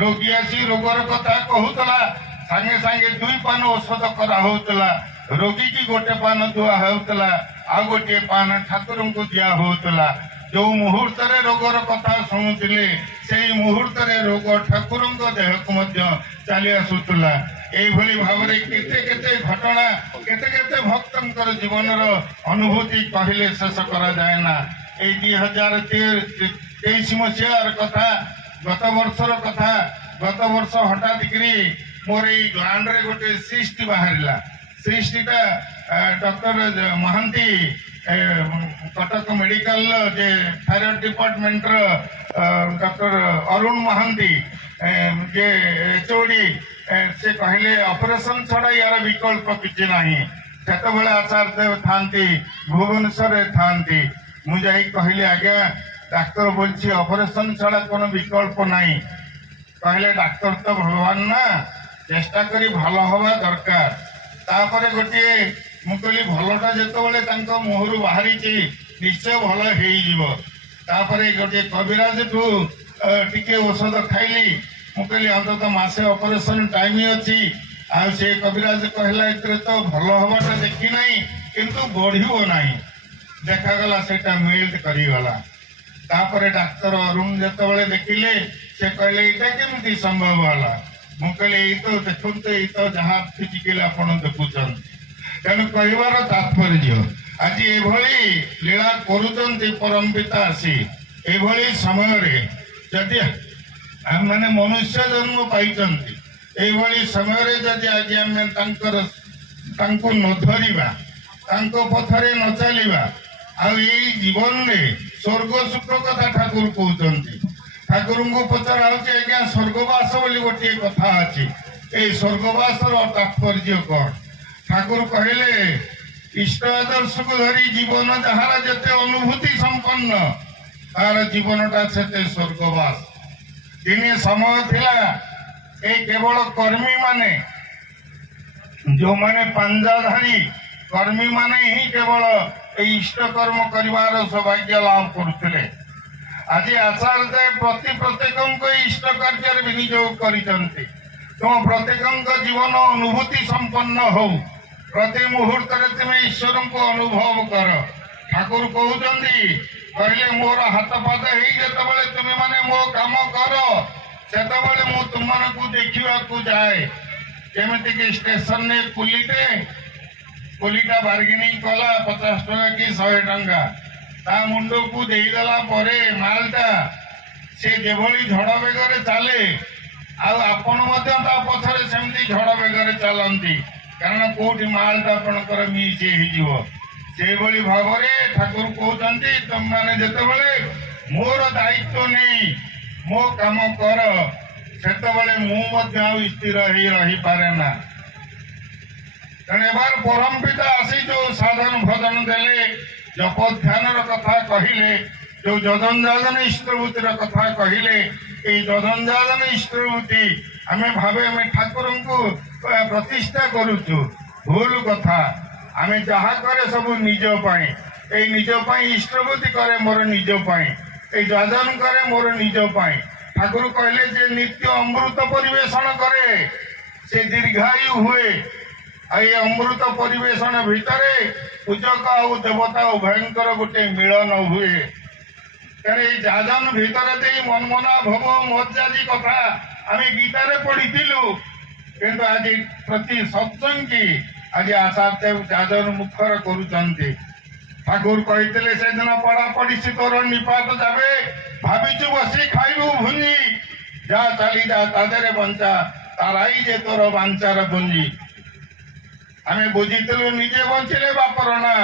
ରୋଗୀ ଆସି ରୋଗର କଥା କହୁଥିଲା, ସାଙ୍ଗେ ସାଙ୍ଗେ 2 ପାନ ଔଷଧ କରା ହଉଥିଲା। ରୋଗୀକି ଗୋଟେ ପାନ ଧୁଆ ହେଉଥିଲା, ଆଉ ଗୋଟିଏ ପାନ ଠାକୁରଙ୍କୁ ଦିଆ ହଉଥିଲା। ଯୋଉ ମୁହୂର୍ତ୍ତରେ ରୋଗର କଥା ଶୁଣୁଥିଲେ ସେଇ ମୁହୂର୍ତ୍ତରେ ରୋଗ ଠାକୁରଙ୍କ ଦେହକୁ ମଧ୍ୟ ଚାଲି ଆସୁଥିଲା। এইଭଳି ଭାବରେ କେତେ କେତେ ଘଟଣା, କେତେ କେତେ ଭକ୍ତଙ୍କର ଜୀବନର ଅନୁଭୂତି କହିଲେ ଶେଷ କରାଯାଏ ନା। এই 2023 ମସିହାର କଥା, ଗତ ବର୍ଷର କଥା। ଗତ ବର୍ଷ ହଠାତ୍ କରି ମୋର ଏଇ ଗ୍ଲାଣ୍ଡରେ ଗୋଟେ ସିଷ୍ଟ ବାହାରିଲା। ସିଷ୍ଟଟା ଡକ୍ଟର ମହାନ୍ତି କଟକ ମେଡିକାଲର ଯେ ଥାଇରଏଡ ଡିପାର୍ଟମେଣ୍ଟର ଡକ୍ଟର ଅରୁଣ ମହାନ୍ତି ଯେ ଏଚଓଡି, ସେ କହିଲେ ଅପରେସନ ଛଡା ୟାର ବିକଳ୍ପ କିଛି ନାହିଁ। ସେତେବେଳେ ଆଚାର୍ଯ୍ୟ ଦେବ ଥାନ୍ତି, ଭୁବନେଶ୍ୱରରେ ଥାନ୍ତି। ମୁଁ ଯାଇ କହିଲି ଆଜ୍ଞା ଡାକ୍ତର বলছি অপারেশন ছাড়া কোনো বিকল্প নাই। କହିଲେ ଡାକ୍ତର ତ ଭଗବାନ ନା, ଚେଷ୍ଟା କରି ଭଲ ହବା ଦରକାର। ତାପରେ ଗୋଟିଏ ମୁଁ କହିଲି ଭଲଟା ଯେତେବେଳେ ତାଙ୍କ ମୁହଁରୁ ବାହାରିଛି ନିଶ୍ଚୟ ଭଲ ହେଇଯିବ। ତାପରେ ଗୋଟିଏ କବିରାଜଠୁ ଟିକେ ଔଷଧ ଖାଇଲି। ମୁଁ କହିଲି ଅନ୍ତତଃ ମାସେ ଅପରେସନ ଟାଇମ ଅଛି। ଆଉ ସେ କବିରାଜ କହିଲା ଏଥିରେ ତ ଭଲ ହବାଟା ଦେଖି ନାହିଁ, କିନ୍ତୁ ବଢିବ ନାହିଁ। ଦେଖାଗଲା ସେଇଟା ମିଲ୍ଟ କରିଗଲା। ତାପରେ ଡାକ୍ତର ଅରୁଣ ଯେତେବେଳେ ଦେଖିଲେ ସେ କହିଲେ ଏଇଟା କେମିତି ସମ୍ଭବ ହେଲା? ମୁଁ କହିଲି ଏଇ ତ ଦେଖନ୍ତୁ, ଏଇ ତ ଯାହା ଫିଜିକାଲି ଆପଣ ଦେଖୁଛନ୍ତି। ତେଣୁ କହିବାର ତାତ୍ପର୍ଯ୍ୟ ଆଜି ଏଭଳି ଲୀଳା କରୁଛନ୍ତି ପରମ ପିତା ଆସି। ଏଭଳି ସମୟରେ ଯଦି ଆମମାନେ ମନୁଷ୍ୟ ଜନ୍ମ ପାଇଛନ୍ତି, এইଭଳି ସମୟରେ ଯଦି ଆଜି ଆମେ ତାଙ୍କୁ ନ ଧରିବା, ତାଙ୍କ ପଥରେ ନ ଚାଲିବା ଆଉ ଏଇ ଜୀବନରେ ସ୍ୱର୍ଗ ସୁଖ କଥା ଠାକୁର କହୁଛନ୍ତି। ଠାକୁରଙ୍କୁ ପଚରା ହଉଛି ଆଜ୍ଞା ସ୍ୱର୍ଗବାସ ବୋଲି ଗୋଟିଏ କଥା ଅଛି। ଏଇ ସ୍ୱର୍ଗବାସର ତାତ୍ପର୍ଯ୍ୟ କଣ? ଠାକୁର କହିଲେ ଇଷ୍ଟ ଆଦର୍ଶକୁ ଧରି ଜୀବନ ଯାହାର ଯେତେ ଅନୁଭୂତି ସମ୍ପନ୍ନ ତାର ଜୀବନଟା ସେତେ ସ୍ୱର୍ଗବାସ। ଦିନେ ସମୟ ଥିଲା ଏଇ କେବଳ କର୍ମୀ ମାନେ ଯୋଉମାନେ ପାଞ୍ଜାଧାରୀ କର୍ମୀ ମାନେ ହିଁ କେବଳ ଏଇ ଇଷ୍ଟ କର୍ମ କରିବାର ସୌଭାଗ୍ୟ ଲାଭ କରୁଥିଲେ। ଆଜି ଆଚାର୍ଯ୍ୟ ପ୍ରତ୍ୟେକଙ୍କ ଇଷ୍ଟ କାର୍ଯ୍ୟରେ ବିନିଯୋଗ କରିଛନ୍ତି। ତୁମ ପ୍ରତ୍ୟେକଙ୍କ ଜୀବନ ଅନୁଭୂତି ସମ୍ପନ୍ନ ହଉ। ପ୍ରତି ମୁହୂର୍ତ୍ତରେ ତୁମେ ଈଶ୍ୱରଙ୍କୁ ଅନୁଭବ କର। ଠାକୁର କହୁଛନ୍ତି କହିଲେ ମୋର ହାତ ପାଦ ହେଇ ଯେତେବେଳେ ତୁମେ ମାନେ ମୋ କାମ କର ସେତେବେଳେ ମୁଁ ତୁମମାନଙ୍କୁ ଦେଖିବାକୁ ଯାଏ। ଯେମିତିକି ଷ୍ଟେସନରେ କୁଲିଟା ବାର୍ଗେନିଂ କଲା 50 ଟଙ୍କା କି 100 ଟଙ୍କା ତା ମୁଣ୍ଡକୁ ଦେଇଦେଲା ପରେ ମାଲଟା ସେ ଯେଭଳି ଝଡ଼ ବେଗରେ ଚାଲେ ଆଉ ଆପଣ ମଧ୍ୟ ତା ପଛରେ ସେମିତି ଝଡ଼ ବେଗରେ ଚାଲନ୍ତି, କାରଣ କୋଉଠି ମାଲଟା ଆପଣଙ୍କର ମିସ୍ ହେଇଯିବ। ସେଇଭଳି ଭାବରେ ଠାକୁର କହୁଛନ୍ତି ତମମାନେ ଯେତେବେଳେ ମୋର ଦାୟିତ୍ୱ ନେଇ ମୋ କାମ କର ସେତେବେଳେ ମୁଁ ମଧ୍ୟ ଆଉ ସ୍ଥିର ହେଇ ରହିପାରେ ନା। ତେଣୁ ଏବାର ପରମ ପିତା ଆସି ଯୋଉ ସାଧନ ଭଜନ ଦେଲେ, ଜପ ଧ୍ୟାନର କଥା କହିଲେ, ଯୋଉ ଯଜନଯାଜନ ଇଷ୍ଟବୃତ୍ତିର କଥା କହିଲେ, ଏଇ ଯଜନଯାଜନ ଇଷ୍ଟବୃତ୍ତି ଆମେ ଠାକୁରଙ୍କୁ ପ୍ରତିଷ୍ଠା କରୁଛୁ। ଭୁଲ କଥା। ଆମେ ଯାହା କରେ ସବୁ ନିଜ ପାଇଁ। ଏଇ ନିଜ ପାଇଁ ଇଷ୍ଟବୃତ୍ତି କରେ ମୋର ନିଜ ପାଇଁ, ଏଇ ଯଜନ କରେ ମୋର ନିଜ ପାଇଁ। ଠାକୁର କହିଲେ ଯେ ନିତ୍ୟ ଅମୃତ ପରିବେଷଣ କରେ ସେ ଦୀର୍ଘାୟୁ ହୁଏ। ଆଉ ଏ ଅମୃତ ପରିବେଷଣ ଭିତରେ ପୂଜକ ଆଉ ଦେବତା ଉଭୟଙ୍କର ଗୋଟେ ମିଳନ ହୁଏ। ତେଣୁ ଏଇ ଯାଜନ ଭିତରେ ଦେଇ ମନ୍ମନା ଭବ ମଜ୍ଜାଜି କଥା ଆମେ ଗୀତାରେ ପଢିଥିଲୁ, କିନ୍ତୁ ଆଜି ପ୍ରତି ସତ୍ସଙ୍ଗୀ ଆଜି ଆଚାର୍ଯ୍ୟ ଯାଜନ ମୁଖର କରୁଛନ୍ତି। ଠାକୁର କହିଥିଲେ ସେଦିନ ପଢାପଢିଛି ତୋର ନିପାତ ଯାବେ, ଭାବିଛୁ ବସି ଖାଇବୁ ଭୁଞ୍ଜି, ଯା ଚାଲି ଯା ତା ଦେହରେ ବଞ୍ଚା ତାରାଇ ଯେ ତୋର ବାଞ୍ଚାର ପୁଞ୍ଜି। ଆମେ ବୁଝିଥିଲୁ ନିଜେ ବଞ୍ଚିଲେ ବାପର ନା।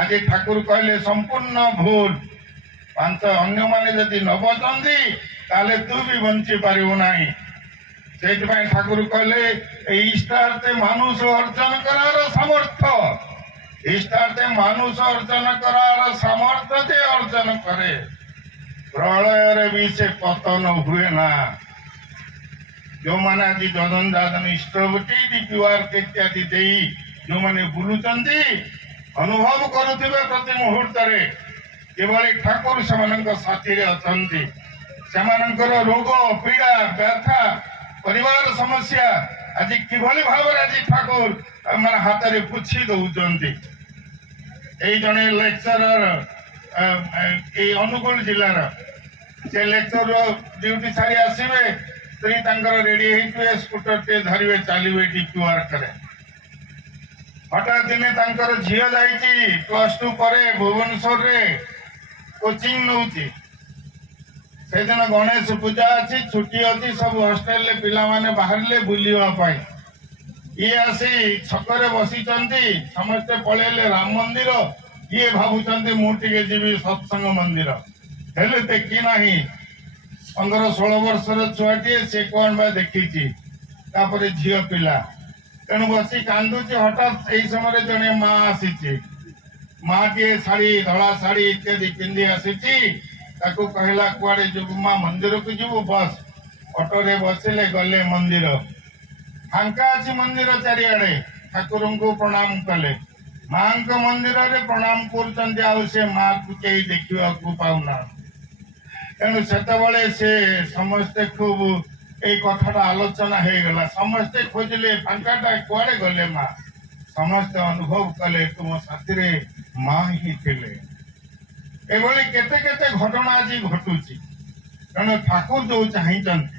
ଆଜି ଠାକୁର କହିଲେ ସମ୍ପୂର୍ଣ୍ଣ ଭୁଲ। ଅନ୍ୟମାନେ ଯଦି ନ ବଞ୍ଚନ୍ତି ତାହେଲେ ତୁ ବି ବଞ୍ଚି ପାରିବୁ ନାହିଁ। ସେଇଥିପାଇଁ ଠାକୁର କହିଲେ এই ইষ্টার্থে মানুষ অর্জন করার সামর্থ্য, ইষ্টার্থে মানুষ অর্জন করার সামর্থ্য যে অর্জন করে প্রলୟରେ ବି ସେ ପତନ ହୁଏ ନା। ଯୋଉମାନେ ଆଜି ଯଜନ ଯାଜନ ଇଷ୍ଟବୃତ୍ତି ଡିପିୱାର୍କ ଇତ୍ୟାଦି ଦେଇ ଯୋଉମାନେ ବୁଲୁଛନ୍ତି ଅନୁଭବ କରୁଥିବେ ପ୍ରତି ମୁହୂର୍ତ୍ତରେ କିଭଳି ଠାକୁର ସେମାନଙ୍କ ସାଥିରେ ଅଛନ୍ତି। ସେମାନଙ୍କର ରୋଗ ପୀଡ଼ା ବ୍ୟଥା ପରିବାର ସମସ୍ୟା ଆଜି କିଭଳି ଭାବରେ ଆଜି ଠାକୁର ମାନେ ହାତରେ ପୋଛି ଦଉଛନ୍ତି। ଏଇ ଜଣେ ଲେକ୍ଚରର ଏଇ ଅନୁଗୁଳ ଜିଲ୍ଲାର ସେ ଲେକ୍ଚର ଡ୍ୟୁଟି ସାରି ଆସିବେ, ସ୍ତ୍ରୀ ତାଙ୍କର ରେଡି ହେଇଥିବେ, ସ୍କୁଟରଟେ ଧରିବେ ଚାଲିବେ ଡିପିୱାର୍କରେ। ହଠାତ୍ ଦିନେ ତାଙ୍କର ଝିଅ ଯାଇଛି +2 ପରେ ଭୁବନେଶ୍ୱରରେ କୋଚିଂ ନଉଛି। ସେଦିନ ଗଣେଶ ପୂଜା ଅଛି, ଛୁଟି ଅଛି, ସବୁ ହଷ୍ଟେଲରେ ପିଲାମାନେ ବାହାରିଲେ ବୁଲିବା ପାଇଁ। ଇଏ ଆସି ଛକରେ ବସିଛନ୍ତି, ସମସ୍ତେ ପଳେଇଲେ ରାମ ମନ୍ଦିର, ଇଏ ଭାବୁଛନ୍ତି ମୁଁ ଟିକେ ଯିବି ସତ୍ସଙ୍ଗ ମନ୍ଦିର। ହେଲେ ଦେଖି ନାହିଁ 15-16 ବର୍ଷର ଛୁଆଟିଏ, ସେ କଣ ବା ଦେଖିଛି। ତାପରେ ଝିଅ ପିଲା, ତେଣୁ ବସି କାନ୍ଦୁଛି। ହଠାତ୍ ଏଇ ସମୟରେ ଜଣେ ମା ଆସିଛି। ମାଟିଏ ଶାଢୀ ଧଳା ଶାଢୀ ଇତ୍ୟାଦି ପିନ୍ଧି ଆସିଛି। ତାକୁ କହିଲା କୁଆଡେ ଯିବୁ ମା? ମନ୍ଦିରକୁ ଯିବୁ, ବସ୍। ଅଟୋରେ ବସିଲେ, ଗଲେ ମନ୍ଦିର। ଫାଙ୍କା ଅଛି ମନ୍ଦିର ଚାରିଆଡେ। ଠାକୁରଙ୍କୁ ପ୍ରଣାମ କଲେ, ମାଙ୍କ ମନ୍ଦିରରେ ପ୍ରଣାମ କରୁଛନ୍ତି, ଆଉ ସେ ମାକୁ କେହି ଦେଖିବାକୁ ପାଉନାହାନ୍ତି। ତେଣୁ ସେତେବେଳେ ସେ ସମସ୍ତେ ଖୁବ ଏଇ କଥାଟା ଆଲୋଚନା ହେଇଗଲା। ସମସ୍ତେ ଖୋଜିଲେ ଫାଙ୍କାଟା, କୁଆଡେ ଗଲେ ମା? ସମସ୍ତେ ଅନୁଭବ କଲେ ତୁମ ସାଥିରେ ମା ହିଁ ଥିଲେ। ଏଭଳି କେତେ କେତେ ଘଟଣା ଆଜି ଘଟୁଛି। ତେଣୁ ଠାକୁର ଯୋଉ ଚାହିଁଛନ୍ତି,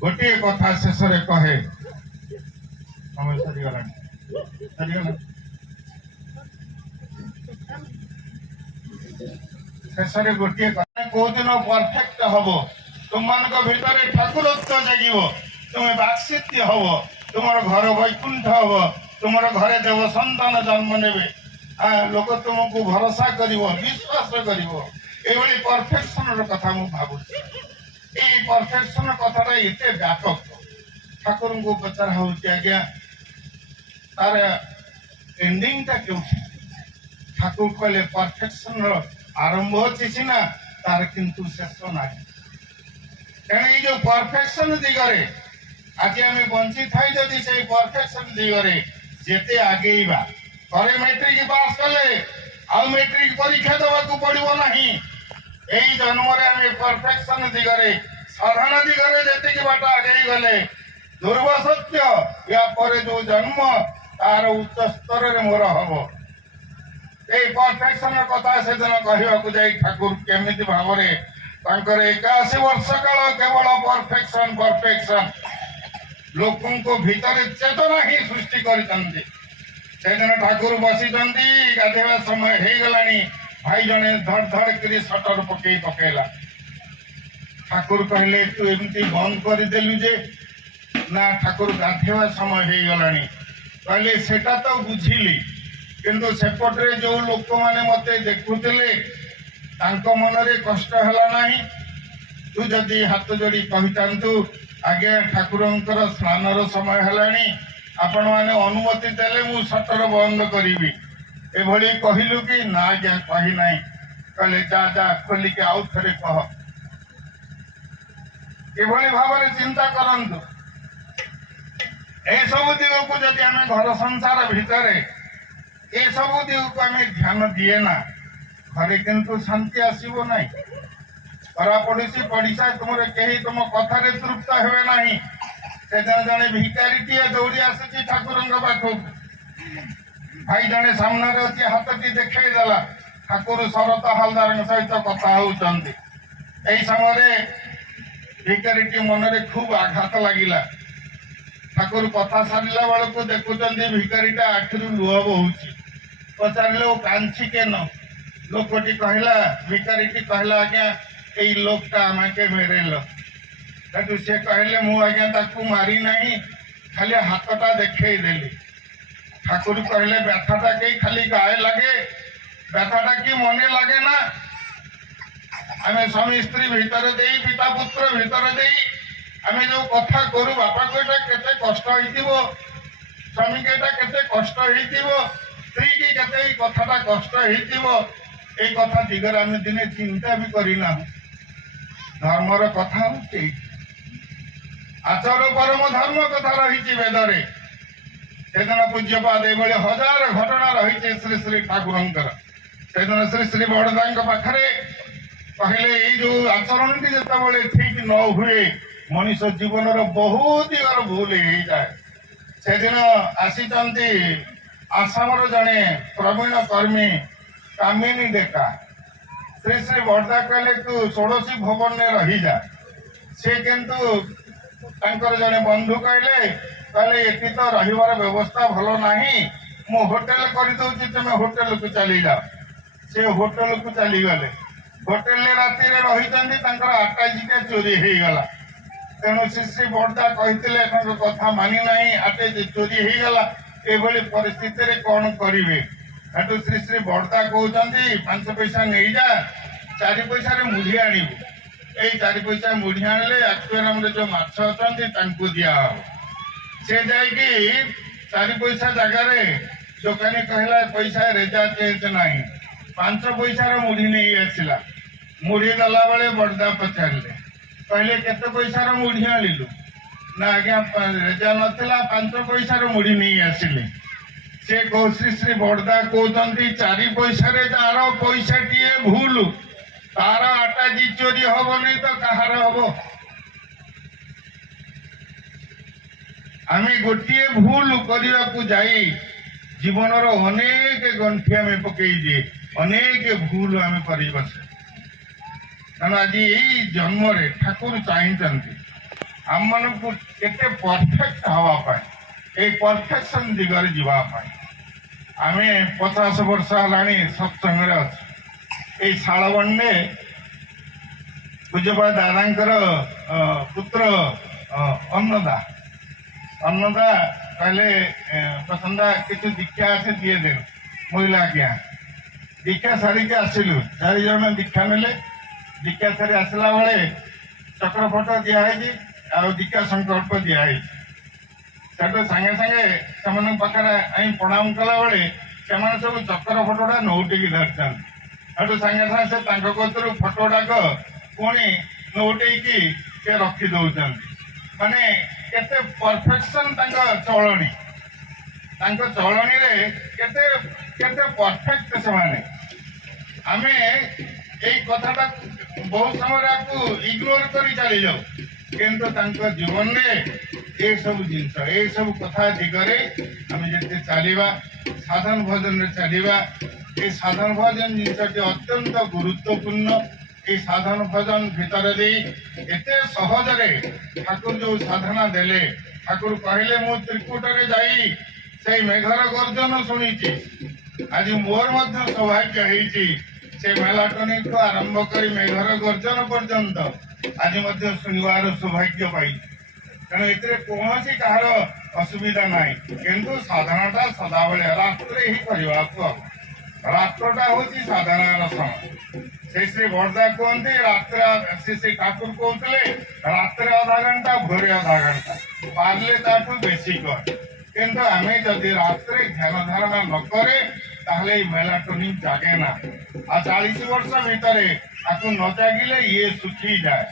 ଗୋଟିଏ କଥା ଶେଷରେ କହେ, ସମୟ ସରିଗଲାଣି, ଶେଷରେ ଗୋଟିଏ କଥା, କୋଉଦିନ ପରଫେକ୍ଟ ହବ, ତୁମମାନଙ୍କ ଭିତରେ ଠାକୁରତ୍ୱ ଜାଗିବ, ତୁମେ ବାକ୍ସିଦ୍ଧି ହବ, ତୁମର ଘର ବୈକୁଣ୍ଠ ହବ, ତୁମର ଘରେ ଦେବ ସନ୍ତାନ ଜନ୍ମ ନେବେ, लोक तुमको भरोसा कर विश्वास कर परफेक्शन कथा मु भावुची ये परफेक्शन कथाटा एते व्यापक ठाकुर को पचार होची आज्ञा तार एंडिंग टा क्यों ठाकुर कहले परफेक्शन आरंभ अच्छी सीना तार किंतु शेष ना तेणु ये जो परफेक्शन दिगरे आज आम बंची थाई जदि से परफेक्शन दिगरे जेते आगेबा थे मैट्रिक पास कले आ मैट्रिक परीक्षा देवाक पड़ो ना यही जन्म आम परफेक्शन दिगरे साधन दिगरे जी बाट आगे गले ध्रुव सत्य या पर जो जन्म तार उच्च स्तर रे मोर हम ये परफेक्शन कथा से दिन कहवाक जाई ठाकुर केमी भाव में 81 वर्ष काल केवल परफेक्शन परफेक्शन लोकों को भीतर चेतना ही सृष्टि करते दिन ठाकुर बसी गाधेवा समय हो गला भाई जने धड़ धड़ कर सटर पकई पकेला ठाकुर कहले तू एमती बंद करदेलु जे ना ठाकुर गाधेवा समय हो गला कहले सेटा तो बुझिली किंतु सेपटे जो लोक मैंने मत देखुले मनरे कष्ट है ना तू जदि हाथ जोड़ी कहतु आगे ठाकुर स्नान समय है आपण मैंने अनुमति देले मु सटर बंद करी एभली कहलु कि ना आज्ञा कही ना कहले जा जा खोलिक आउ थे कह एभली भाव में चिंता करंतु ए सब दिग को जदि आम घर संसार भितर ए सब दिग को आम ध्यान दिए ना घरे किंतु शांति आसब ना परा पड़ोसी पड़िशा तुम कहीं तुम कथार तृप्त हे ना से जड़े भिकारीटे दौड़ी आसी ठाकुर पाख भाई जड़े सामने अच्छी हाथटी देखला ठाकुर शरत हालदार सहित कथा होती समय भिकारीटी मनरे खूब आघात लगिला ठाकुर कथा सारा बेलू देखुं भिकारीटा आखिर लुह बहुची पचारे कांची केन लोकटी कहला भिकारीटी कहला आज्ञा यही लोकटा आमके मेरेल सेठू सी कहले मु आज्ञा ताकू मारी नहीं खाली हाथटा देखदेली ठाकुर कहले व्यथाटा कई खाली गाए लगे व्यथाटा कि मने लगे ना आम स्वामी स्त्री भितर दे पिता पुत्र भितर दे आम जो कथा करू बापा को केते कष्ट हो स्वामी के केते कष्ट हो स्त्री की केते कथाटा कष्ट हो ये कथा दिगरे आम दिने चिंता भी करना धर्मर कथा हो आचर परम धर्म कथा रही वेदरे सेदिन पूज्यपाद ये हजार घटना रही श्री श्री ठाकुर सेदिन श्री श्री बड़दा पाखे कहले ये जो आचरण टी जो ठीक न हुए मनीष जीवन बहुत दिगर भूल हो जाए से दिन आसी आसाम जड़े प्रवीण कर्मी कामिनी डेका श्री श्री बड़दा कहले तू षोड़शी भवन में रही जा से किंतु जड़े बंधु कहले कहले ये तो रही व्यवस्था भल ना मु होटेल करदे तुम होटेल को चली जाओ से होटेल को चली गले होटेल राति रही आटाजिका चोरी हो गला तेणु श्री श्री बड़दा कहते कथा मानी ना आटे चोरी हो गला ये परिस्थिति कौन करेंगे हेतु श्री श्री बड़दा कहते 5 पैसा नहीं जा 4 पैसा मुढ़ी आणबू यही 4 पैसा मुढ़ी आने एक्वेरियम जो माछ अच्छा दिया से जाकि 4 पैसा जगार दोकानी कहला पैसा रेजा चेंज ना 5 पैसा मुढ़ी नहीं आसला मुढ़ी दला बेले बड़दा पचारे कहले केते पैसा मुढ़ी आणिलु ना आज्ञा रेजा नाला 5 पैसा मुढ़ी नहीं आसिले से श्री श्री बड़दा कहते 4 पैसा जार पैसा टी भूल तार आटाजी चोरी हम नहीं तो कहार हम आम गोटे भूल करने को जाई जीवन अनेक गंठी आम पकई दिए अनेक भूल आम कर तेणु आज यही जन्म ठाकुर चाहते आम मान को केते परफेक्ट हाँपाई ये परफेक्शन दिगरे जावाई आम 50 वर्ष है सत्संग अच्छे शालबंडे पूज्यपा दादा पुत्र अन्नदा अन्नदा कहले प्रसन्ना किसी दीक्षा से दिए दे मुझे आज्ञा दीक्षा सारिक आसलु 4 जन दीक्षा नेले दीक्षा सारी आसला बेले चक्र फटो दिखाई आ दीक्षा संकल्प दिखाई सेठू सागे सागे से पाखे प्रणाम कला बेले से सब चक्र फटोटा नौटिकी धरते सेठू सागे सागे से फटोटाक पुणी नौटेकी से रखी दौरान माने केते परफेक्शन चलनी चलनी रे केते केते परफेक्ट से माने आमे ए कथाटा बहुत समय आपको इग्नोर करी चली जाऊ किंतु जीवन में ये सब जिनस ये सब कथा दिगरे आम जिते चलवा साधन भजन चलवा ये साधन भजन जिनस अत्यंत गुरुत्वपूर्ण ये साधन भजन भितर दे एते सहजरे ठाकुर जो साधना देले ठाकुर कहले मु त्रिकुट रे जाई से मेघर गर्जन शुणी आज मोर मध्य सौभाग्य होईची से मेलाटनिक को आरंभ कर मेघर गर्जन पर्यंत आज मध्य शुणवार सौभाग्य पाई तेणु ए कौन कहार असुविधा ना किंतु साधनाटा सदाबले रात्रे ही करने को हम रात्रटा हूँ साधनार समय से श्री बर्दा कहते रात्र से ठाकुर कहते रात्रे आधा घंटा भोरे आधा घंटा पार्ले ताठू बेसी कर किंतु आम जदि रात्रे ध्यान धारणा न करे ताहले मेलाटोनिन जागे ना आ 40 वर्ष भितर आपको न जागिले ये सुखी जाए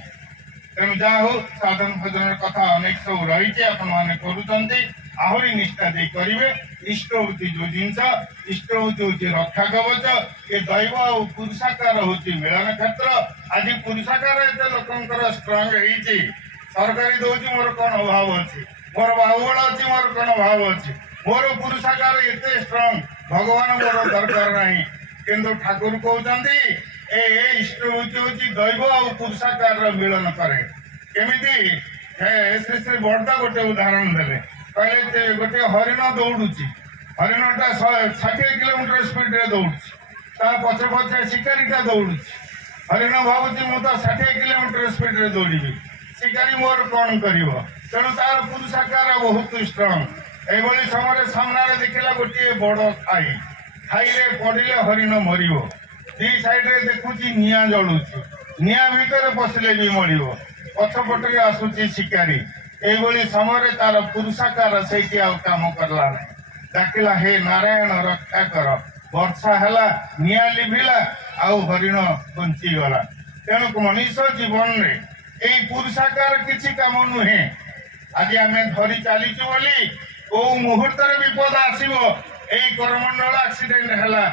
तेणु जहा हो साधन भजन कथा अनेक सब रही आहरी निष्ठा दे करेंगे इष्टवृत्ति जो जिनस इष्टवृत्ति हूँ रक्षा कवच ये दैव और पुरुषाकार हूँ मिलन क्षेत्र आज पुरुषाकार एत लोक स्ट्रंग होती सरकारी दौर मोर कौन अभाव अच्छी मोर बाहुबल अच्छी मोर कौन अभाव अच्छी मोर पुरुषाकार एत स्ट्रंग भगवान मोर दरकार नहीं किंतु ठाकुर कहते ए इष्टवृत्ति हूँ दैव और पुरुषाकार मिलन करे केमी श्री श्री बर्दा गोटे उदाहरण देले कहले गोटे हरिण दौड़ुची हरिणटा 60 किलोमीटर स्पीड रे दौड़ुची पचे पचे शिकारीटा दौड़ुची हरिण भावुची मु तो 60 किलोमीटर स्पीड रे दौड़ी शिकारी मोर कौन कर तेणु तार पुरुषाकार बहुत स्ट्रंग ये समय सामने देखला गोटे बड़ खाई खाई पड़े हरिण मर दी साइड देखुची निआ जलुची निआ भितर पशिले भी मर पछपटे आसुची शिकारी ये समय तार पुरुषाकार से काम करला डाकिला हे नारायण रक्षा कर वर्षा है निआ लिभिला आउ हरिण बंचीगला तेणु मनीष जीवन में यही पुरुषाकार किसी काम नुहे आज आम धरी चलीचु बोली कौ मुहूर्त विपद आसो यही करमंडल एक्सीडेंट है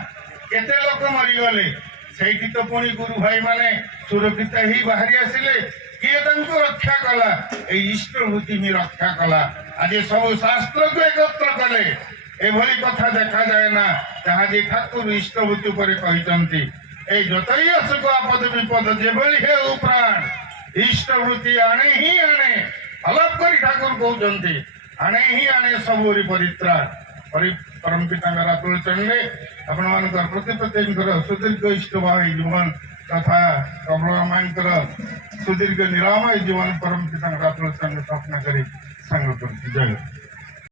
केते लोक मरीगले से तो पुणी गुरु भाई माने सुरक्षित ही बाहरी आसिले किए रक्षा कला इष्टवृत्ति भी रक्षा कला आज सब शास्त्र को एकत्र कले एभली कथा देखा जाए ना जहाँ जी ठाकुर इष्टवृत्ति पर कहते जतई असुख आपद विपद जेभली हे प्राण इष्टवृत्ति आने ही आने अलग कर ठाकुर कहते आने ही आने सबूरी परित्राण परम पिता रातुल चंडे आपण मान प्रति प्रत्येक सुदीर्घ इष्ट भाव जीवन तथा प्रभुमानकर सुदीर्घ निरामय जीवन परम पिता रातुल चंडे स्थापना करी संग जय।